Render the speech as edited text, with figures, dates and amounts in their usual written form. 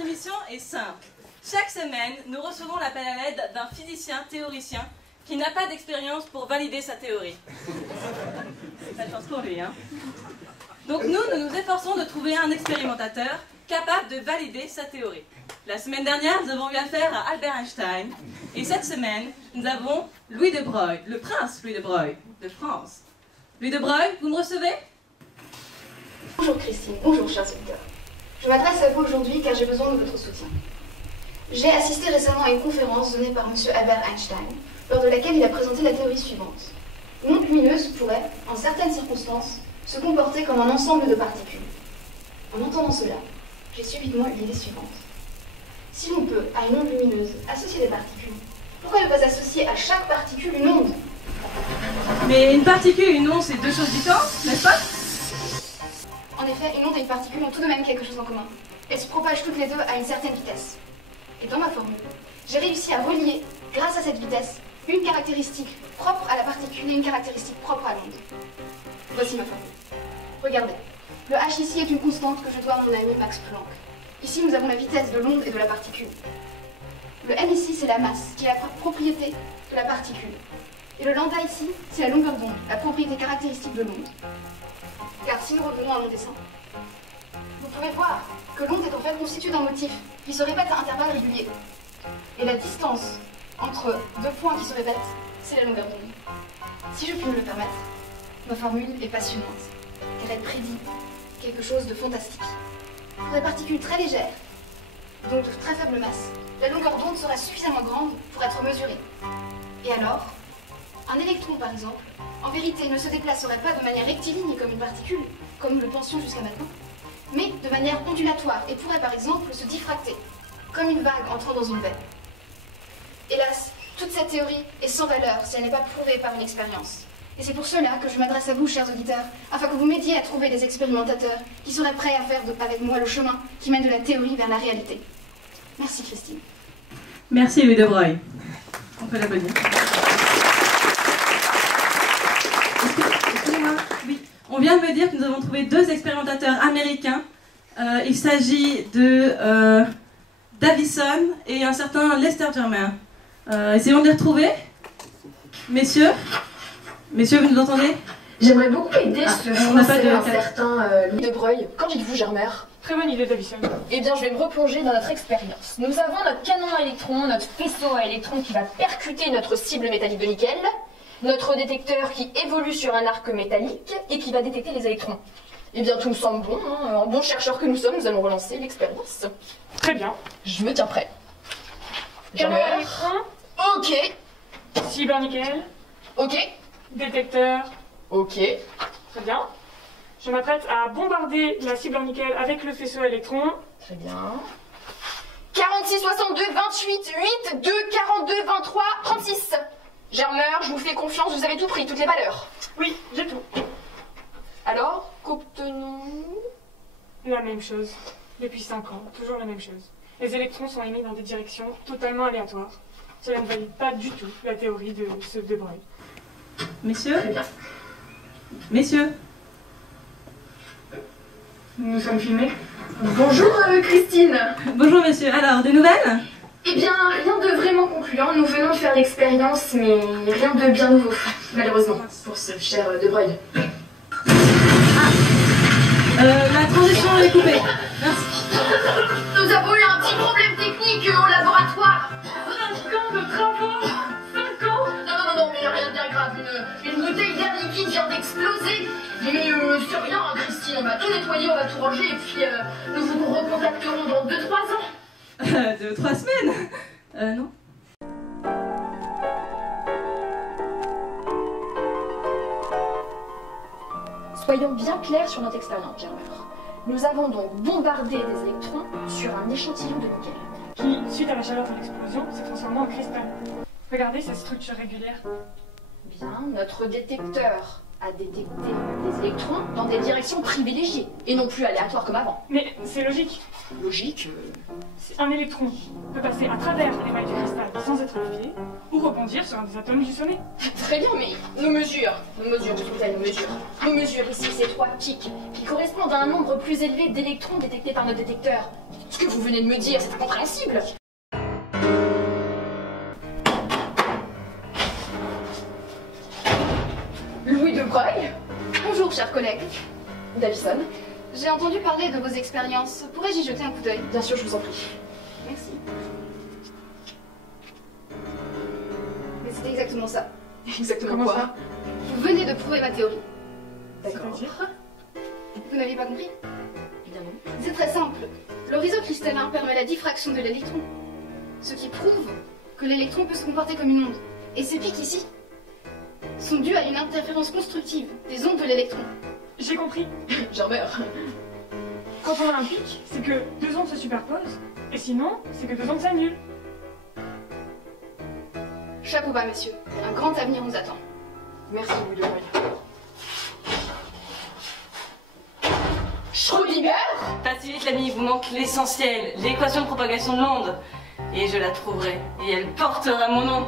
Notre émission est simple. Chaque semaine, nous recevons l'appel à l'aide d'un physicien théoricien qui n'a pas d'expérience pour valider sa théorie. C'est pas de chance pour lui, hein. Donc nous nous efforçons de trouver un expérimentateur capable de valider sa théorie. La semaine dernière, nous avons eu affaire à Albert Einstein. Et cette semaine, nous avons Louis de Broglie, le prince Louis de Broglie, de France. Louis de Broglie, vous me recevez? Bonjour Christine, bonjour chers auditeurs. Je m'adresse à vous aujourd'hui car j'ai besoin de votre soutien. J'ai assisté récemment à une conférence donnée par M. Albert Einstein, lors de laquelle il a présenté la théorie suivante. Une onde lumineuse pourrait, en certaines circonstances, se comporter comme un ensemble de particules. En entendant cela, j'ai subitement eu l'idée suivante. Si l'on peut, à une onde lumineuse, associer des particules, pourquoi ne pas associer à chaque particule une onde? Mais une particule et une onde, c'est deux choses différentes, n'est-ce pas? En effet, une onde et une particule ont tout de même quelque chose en commun. Elles se propagent toutes les deux à une certaine vitesse. Et dans ma formule, j'ai réussi à relier, grâce à cette vitesse, une caractéristique propre à la particule et une caractéristique propre à l'onde. Voici ma formule. Regardez, le h ici est une constante que je dois à mon ami Max Planck. Ici, nous avons la vitesse de l'onde et de la particule. Le m ici, c'est la masse, qui est la propriété de la particule. Et le lambda ici, c'est la longueur d'onde, la propriété caractéristique de l'onde. Car si nous revenons à mon dessin, vous pouvez voir que l'onde est en fait constituée d'un motif qui se répète à intervalles réguliers. Et la distance entre deux points qui se répètent, c'est la longueur d'onde. Si je puis me le permettre, ma formule est passionnante, car elle prédit quelque chose de fantastique. Pour des particules très légères, donc de très faible masse, la longueur d'onde sera suffisamment grande pour être mesurée. Et alors, un électron par exemple, en vérité ne se déplacerait pas de manière rectiligne comme une particule, comme nous le pensions jusqu'à maintenant, mais de manière ondulatoire et pourrait par exemple se diffracter, comme une vague entrant dans une baie. Hélas, toute cette théorie est sans valeur si elle n'est pas prouvée par une expérience. Et c'est pour cela que je m'adresse à vous, chers auditeurs, afin que vous m'aidiez à trouver des expérimentateurs qui seraient prêts à faire avec moi le chemin qui mène de la théorie vers la réalité. Merci Christine. Merci Louis de Broglie. On peut l'applaudir. Excusez-moi, oui. On vient de me dire que nous avons trouvé deux expérimentateurs américains. Il s'agit de Davison et un certain Lester Germain. Essayons de les retrouver. Messieurs, vous nous entendez? J'aimerais beaucoup aider ce français, un de... certain Louis de Broglie. Qu'en dites-vous, Germer? Très bonne idée, Davison. Eh bien, je vais me replonger dans notre expérience. Nous avons notre canon à électrons, notre faisceau à électrons qui va percuter notre cible métallique de nickel, notre détecteur qui évolue sur un arc métallique et qui va détecter les électrons. Eh bien, tout me semble bon, hein. En bon chercheur que nous sommes, nous allons relancer l'expérience. Très bien. Je me tiens prêt. Canon à électrons. Ok. Cible en nickel. Ok. Détecteur. Ok. Très bien. Je m'apprête à bombarder la cible en nickel avec le faisceau à électrons. Très bien. 46, 62, 28, 8, 2, 42, 23, 36. Germer, je vous fais confiance, vous avez tout pris, toutes les valeurs. Oui, j'ai tout. Alors, qu'obtenons-nous? La même chose. Depuis 5 ans, toujours la même chose. Les électrons sont émis dans des directions totalement aléatoires. Cela ne valide pas du tout la théorie de de Broglie. Messieurs? Messieurs? Nous sommes filmés. Bonjour Christine. Bonjour messieurs, alors, des nouvelles? Eh bien, rien de vraiment concluant. Nous venons de faire l'expérience, mais rien de bien nouveau, malheureusement, pour ce cher de Broglie. La transition est coupée. Merci. Nous avons eu un petit problème technique au laboratoire. 5 ans de travaux. 5 ans. Non, mais rien de bien grave. Une bouteille d'air liquide vient d'exploser. Mais c'est rien, hein, Christine. On va tout nettoyer, on va tout ranger, et puis nous vous recontacterons dans 2-3 ans. 2-3 semaines? Non. Soyons bien clairs sur notre expérience, Germer. Nous avons donc bombardé des électrons sur un échantillon de nickel. Qui, suite à la chaleur de l'explosion, s'est transformé en cristal. Regardez cette structure régulière. Bien, notre détecteur a détecté des électrons dans des directions privilégiées, et non plus aléatoires comme avant. Mais c'est logique. Logique. Un électron peut passer à travers l'émail du cristal sans être levé, ou rebondir sur un des atomes du sommet. Très bien, mais nos mesures, nous mesurons ici ces 3 pics, qui correspondent à un nombre plus élevé d'électrons détectés par notre détecteur. que vous venez de me dire, c'est incompréhensible. Louis de Broglie? Bonjour, chers collègues. Davison? J'ai entendu parler de vos expériences. Pourrais-je y jeter un coup d'œil? Bien sûr, je vous en prie. Merci. Mais c'est exactement ça. Exactement Comment quoi? ça? Vous venez de prouver ma théorie. D'accord. Vous n'aviez pas compris? Évidemment. C'est très simple. Le réseau cristallin permet la diffraction de l'électron. Ce qui prouve que l'électron peut se comporter comme une onde. Et ces pics ici sont dus à une interférence constructive des ondes de l'électron. J'ai compris. J'en meurs. Quand on a un pic, c'est que deux ondes se superposent. Et sinon, c'est que deux ondes s'annulent. Chapeau bas, messieurs. Un grand avenir nous attend. Merci, Louis de Broglie. Schrödinger? Passez vite, l'ami, il vous manque l'essentiel, l'équation de propagation de l'onde. Et je la trouverai, et elle portera mon nom.